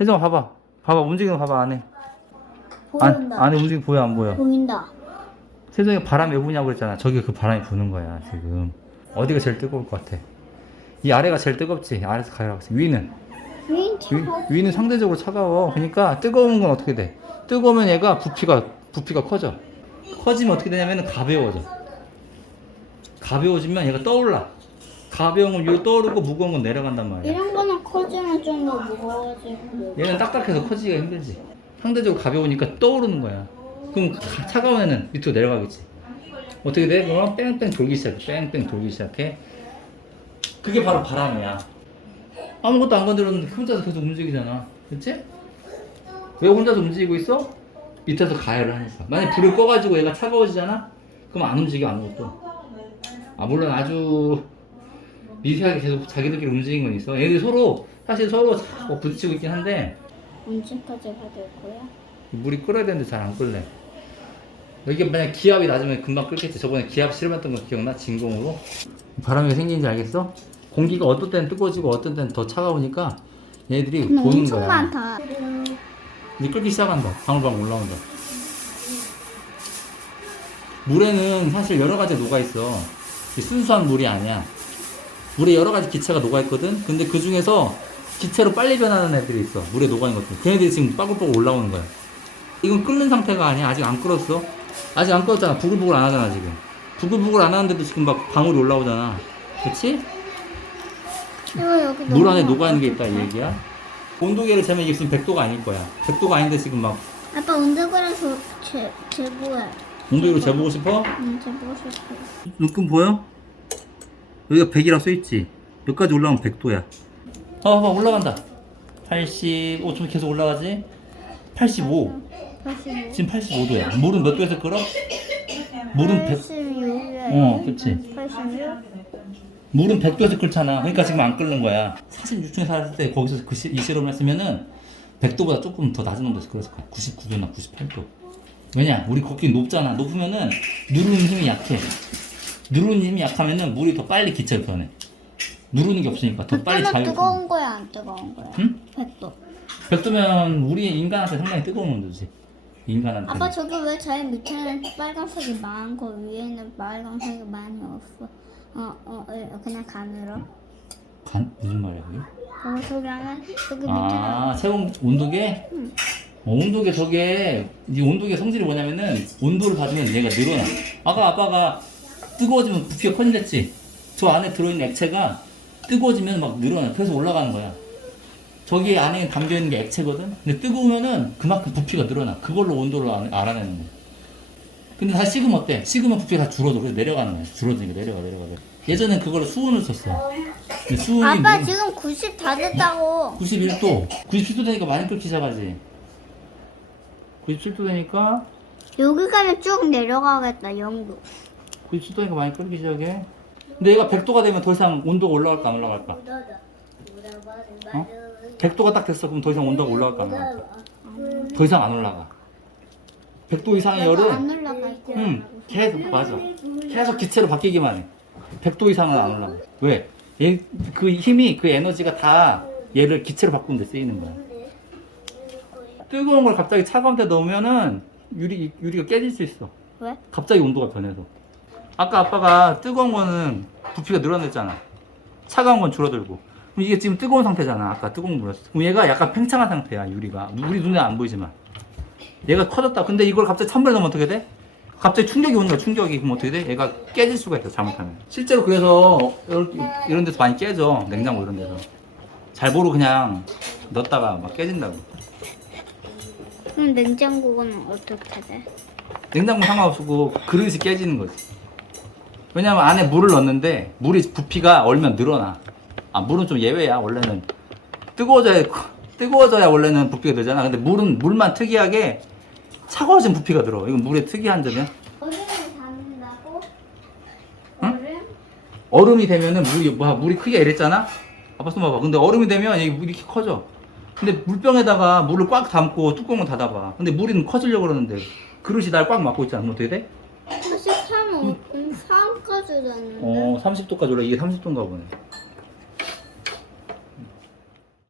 혜정아 봐봐. 봐봐 움직이는 거 봐봐 안에. 안, 보인다. 안에 움직이는 거 보여 안 보여? 보인다. 세정이 바람 왜 부냐고 그랬잖아. 저기 그 바람이 부는 거야 지금. 어디가 제일 뜨거울 것 같아? 이 아래가 제일 뜨겁지? 아래에서 가라고 했어. 위는? 윈 위. 위는 상대적으로 차가워. 그러니까 뜨거운 건 어떻게 돼? 뜨거우면 얘가 부피가 부피가 커져. 커지면 어떻게 되냐면 가벼워져. 가벼워지면 얘가 떠올라 가벼운 건 위로 떠오르고 무거운 건 내려간단 말이야 이런 거는 커지면 좀 더 무거워지고. 얘는 딱딱해서 커지기가 힘들지. 상대적으로 가벼우니까 떠오르는 거야. 그럼 가- 차가운 애는 밑으로 내려가겠지. 어떻게 돼? 그럼 뺑뺑 돌기 시작해. 뺑뺑 돌기 시작해. 그게 바로 바람이야. 아무것도 안 건드렸는데 혼자서 계속 움직이잖아. 그치? 왜 혼자서 움직이고 있어? 밑에서 가열을 하니까. 만약 불을 꺼가지고 얘가 차가워지잖아? 그럼 안 움직여 아무것도. 아 물론 아주 미세하게 계속 자기들끼리 움직이는 건 있어. 얘들이 서로 사실 서로 자꾸 부딪히고 있긴 한데 언제까지 가될 거야? 물이 끓어야 되는데 잘 안 끓래. 이게 만약 기압이 낮으면 금방 끓겠지. 저번에 기압 실험했던 거 기억나? 진공으로. 바람이 왜 생기는지 알겠어? 공기가 어떤 때는 뜨거워지고 어떤 때는 더 차가우니까 얘들이 근데 보는 엄청 거야. 많다. 이제 끓기 시작한다. 방울방울 올라온다. 물에는 사실 여러 가지 녹아 있어. 이 순수한 물이 아니야. 물에 여러 가지 기체가 녹아 있거든. 근데 그 중에서 기체로 빨리 변하는 애들이 있어. 물에 녹아 있는 것들. 걔네들이 지금 빠글빠글 올라오는 거야. 이건 끓는 상태가 아니야. 아직 안 끓었어. 아직 안 끓었잖아. 부글부글 안 하잖아 지금. 부글부글 안 하는데도 지금 막 방울이 올라오잖아. 그치? 물 안에 너무 녹아 있는 게 있다 이. 얘기야. 온도계를 재면 이게 지금 100도가 아닐 거야. 100도가 아닌데 지금 막 아빠 온도계라서 제 제보해. 온도계로 재보고 싶어? 응 제보고 싶어. 눈금 보여? 여기가 100이라 써있지? 여기까지 올라가면 100도야 어, 봐봐 올라간다 80, 어, 좀 계속 올라가지? 85 85. 지금 85도야 물은 몇 도에서 끓어? 물은 100 86. 어, 그치. 86. 물은 100도에서 끓잖아 그러니까 지금 안 끓는 거야 46층에 살았을 때 거기서 그 시, 이 실험을 했으면은 100도보다 조금 더 낮은 온도에서 끓였을 거야 99도나 98도 왜냐? 우리 거기 높잖아 높으면은 누르는 힘이 약해 누르는 힘이 약하면은 물이 더 빨리 기체로 변해 누르는 게 없으니까 더 빨리 100도는 자유 뜨거운 거야 안 뜨거운 거야? 응? 100도. 100도면 우리 인간한테 상당히 뜨거운 온도지 인간한테 아빠 저기 왜 제일 밑에는 빨간색이 많고 위에는 빨간색이 많이 없어? 어, 어, 어, 그냥 가늘어. 간? 무슨 말이야 그게? 어, 저기 안에 저기 밑에는 아 체온 온도계? 응. 어, 온도계 저게 이 온도계 성질이 뭐냐면은 온도를 받으면 얘가 늘어나 아까 아빠가 뜨거워지면 부피가 커진댔지. 저 안에 들어있는 액체가 뜨거워지면 막 늘어나 그래서 올라가는 거야. 저기 안에 담겨있는 게 액체거든? 근데 뜨거우면은 그만큼 부피가 늘어나. 그걸로 온도를 알- 알아내는 거야. 근데 다시 식으면 어때? 식으면 부피가 다 줄어들어. 그래서 내려가는 거야. 줄어드니까 내려가 내려가 내려가. 예전엔 그걸로 수온을 썼어. 근데 수온이 아빠 뭐- 지금 90 다 됐다고. 91도. 97도 되니까 많이 끓기 시작하지. 97도 되니까 여기까지 쭉 내려가겠다 0도. 97도 되니까 많이 끓기 시작해. 근데 얘가 100도가 되면 더 이상 온도가 올라갈까 안 올라갈까? 어? 100도가 딱 됐어. 그럼 더 이상 온도가 올라갈까 안 올라갈까? 더 이상 안 올라가. 100도 이상의 열은. 응 계속 맞아. 계속 기체로 바뀌기만 해. 100도 이상은 안 올라가. 왜? 얘, 그 힘이 그 에너지가 다 얘를 기체로 바꾸는 데 쓰이는 거야. 뜨거운 걸 갑자기 차가운 데 넣으면은 유리, 유리가 깨질 수 있어. 왜? 갑자기 온도가 변해서 아까 아빠가 뜨거운 거는 부피가 늘어났잖아. 차가운 건 줄어들고. 그럼 이게 지금 뜨거운 상태잖아. 아까 뜨거운 물이었어. 그럼 얘가 약간 팽창한 상태야 유리가. 우리 눈에 안 보이지만. 얘가 커졌다. 근데 이걸 갑자기 1000배 넣으면 어떻게 돼? 갑자기 충격이 오는 거야 충격이. 그럼 어떻게 돼? 얘가 깨질 수가 있어 잘못하면. 실제로 그래서 이런- 이런 데서 많이 깨져 냉장고 이런 데서. 잘 모르고 그냥 넣었다가 막 깨진다고. 그럼 냉장고는 어떻게 돼? 냉장고 상관없고 그릇이 깨지는 거지. 왜냐면 안에 물을 넣는데 물이 부피가 얼면 늘어나. 아 물은 좀 예외야. 원래는 뜨거워져야 뜨거워져야 원래는 부피가 늘잖아. 근데 물은 물만 특이하게 차가워진 부피가 늘어. 이건 물의 특이한 점이야. 얼음을 담는다고? 응? 얼음? 얼음이 되면은 물이 뭐 물이 크게 이랬잖아. 아빠 손 봐봐. 근데 얼음이 되면 여기 물이 이렇게 커져. 근데 물병에다가 물을 꽉 담고 뚜껑을 닫아봐. 근데 물이 커지려고 그러는데 그릇이 날 꽉 막고 있잖아. 그럼 어떻게 돼? 43, 음. 3까지 됐는데. 어, 30도까지 올라. 이게 30도인가 보네.